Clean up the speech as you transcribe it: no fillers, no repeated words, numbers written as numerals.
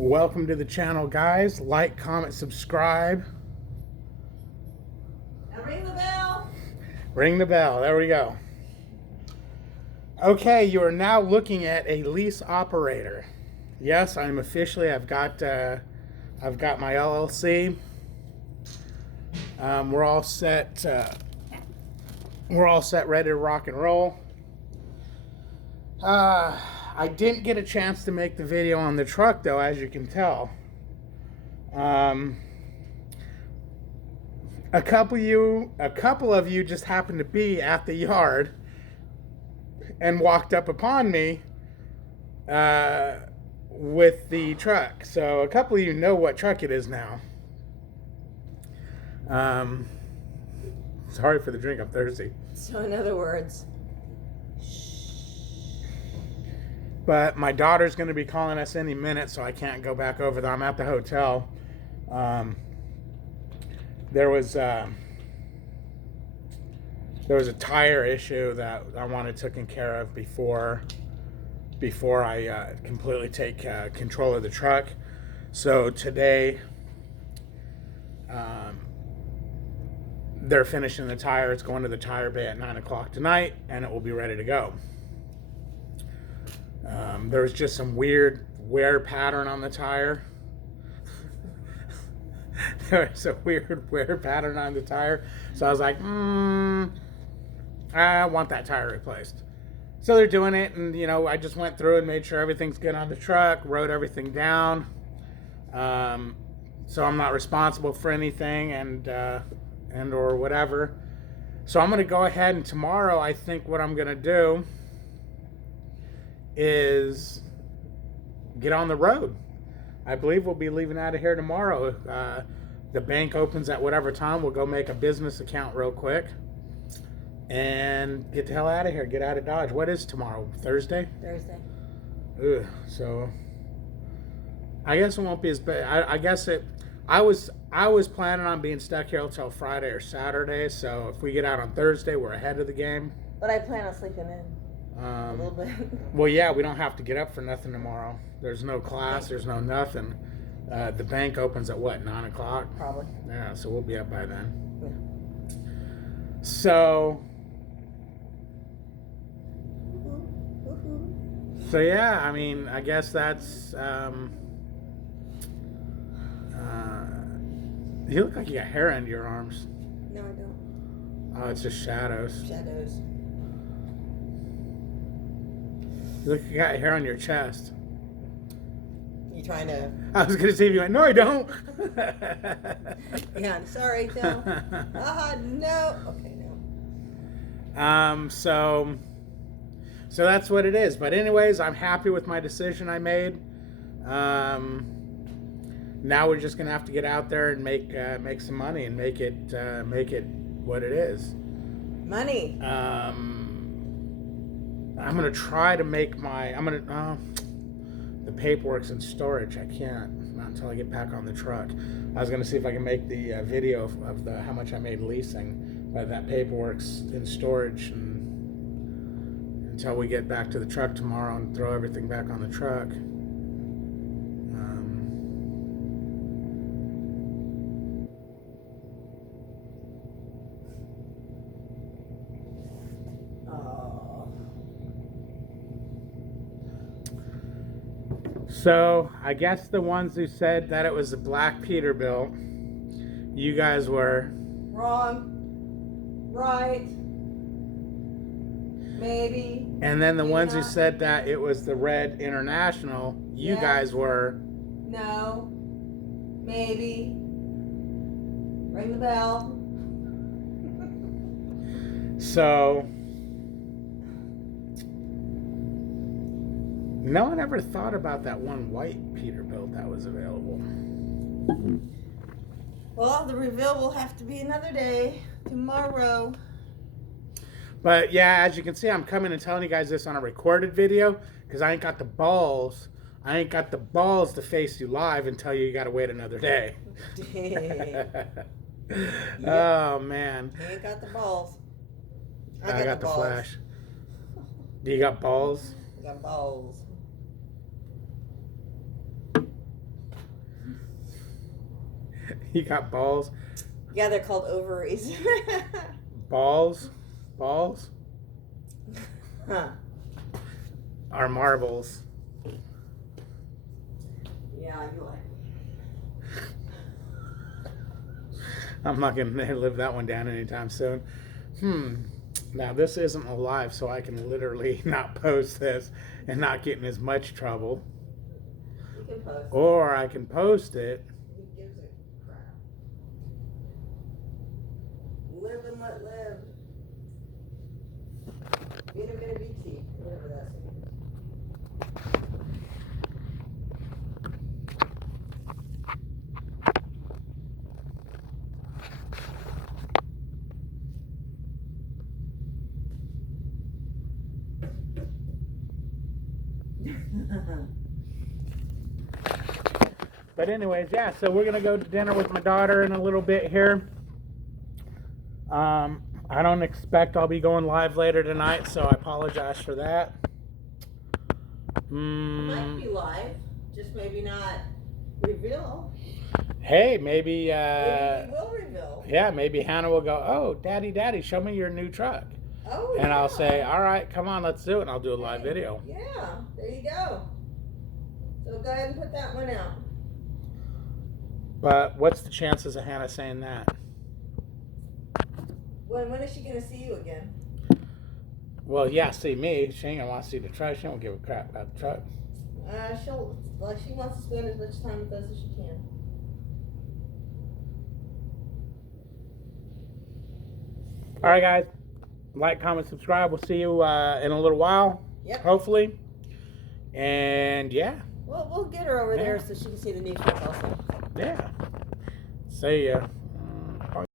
Welcome to the channel, guys. Like, comment, subscribe. Now ring the bell. Ring the bell. There we go. Okay, you are now looking at a lease operator. Yes, I'm officially. I've got my LLC. We're all set. We're all set, ready to rock and roll. I didn't get a chance to make the video on the truck, though, as you can tell. A couple of you just happened to be at the yard and walked up upon me with the truck. So a couple of you know what truck it is now. Sorry for the drink, I'm thirsty. So in other words, but my daughter's going to be calling us any minute, so I can't go back over there. I'm at the hotel. There was a tire issue that I wanted taken care of before I completely take control of the truck. So today, they're finishing the tire. It's going to the tire bay at 9 o'clock tonight, and it will be ready to go. There was just some weird wear pattern on the tire. There was a weird wear pattern on the tire. So I was like, I want that tire replaced. So they're doing it, and I just went through and made sure everything's good on the truck, wrote everything down. So I'm not responsible for anything and or whatever. So I'm going to go ahead, and tomorrow I think what I'm going to do is get on the road. I believe we'll be leaving out of here tomorrow. The bank opens at whatever time. We'll go make a business account real quick and get the hell out of here. Get out of Dodge. What is tomorrow? Thursday? Thursday. Ugh, so I guess it won't be as bad. I guess it. I was planning on being stuck here until Friday or Saturday. So if we get out on Thursday, we're ahead of the game. But I plan on sleeping in a little bit. Well, yeah, we don't have to get up for nothing tomorrow. There's no class. There's no nothing. The bank opens at what, 9 o'clock? Probably. Yeah, so we'll be up by then. Yeah. So yeah, I mean, I guess that's. You look like you got hair under your arms. No, I don't. Oh, it's just shadows. Shadows. You look like you got hair on your chest. You trying to? I was gonna see if you went. No, I don't. Yeah, I'm sorry. No. No. Okay, no. So that's what it is. But anyways, I'm happy with my decision I made. Now we're just gonna have to get out there and make some money and make it what it is. Money. I'm gonna try to make my. The paperwork's in storage. I can't, not until I get back on the truck. I was gonna see if I can make the video of how much I made leasing, but that paperwork's in storage until we get back to the truck tomorrow and throw everything back on the truck. So I guess the ones who said that it was a black Peterbilt, you guys were wrong. Right. Maybe. And then the ones who said that it was the red International, you guys were no. Maybe. Ring the bell. So no one ever thought about that one white Peterbilt that was available. Well, the reveal will have to be another day. Tomorrow. But yeah, as you can see, I'm coming and telling you guys this on a recorded video because I ain't got the balls. I ain't got the balls to face you live and tell you got to wait another day. Oh, man. You ain't got the balls. I got the flash. Do you got balls? I got balls. You got balls. Yeah, they're called ovaries. Balls Huh. are marbles. Yeah, you like. I'm not going to live that one down anytime soon. Now, this isn't a live, so I can literally not post this and not get in as much trouble. You can post. Or I can post it. Who gives a crap? Live and let live. Vita Vita Vici, whatever that is. But anyways, yeah, so we're going to go to dinner with my daughter in a little bit here. I don't expect I'll be going live later tonight, so I apologize for that. Might be live, just maybe not reveal. Hey, maybe, Maybe we will reveal. yeah, maybe Hannah will go, oh, Daddy, show me your new truck. Oh, And yeah. I'll say, all right, come on, let's do it. And I'll do a live video. Yeah, there you go. So go ahead and put that one out. But what's the chances of Hannah saying that? When is she gonna see you again? Well, yeah, see me. She ain't gonna want to see the truck. She don't give a crap about the truck. She wants to spend as much time with us as she can. All right, guys. Like, comment, subscribe. We'll see you in a little while. Yep. Hopefully. And yeah. We'll get her over there so she can see the new truck also. Yeah. See ya.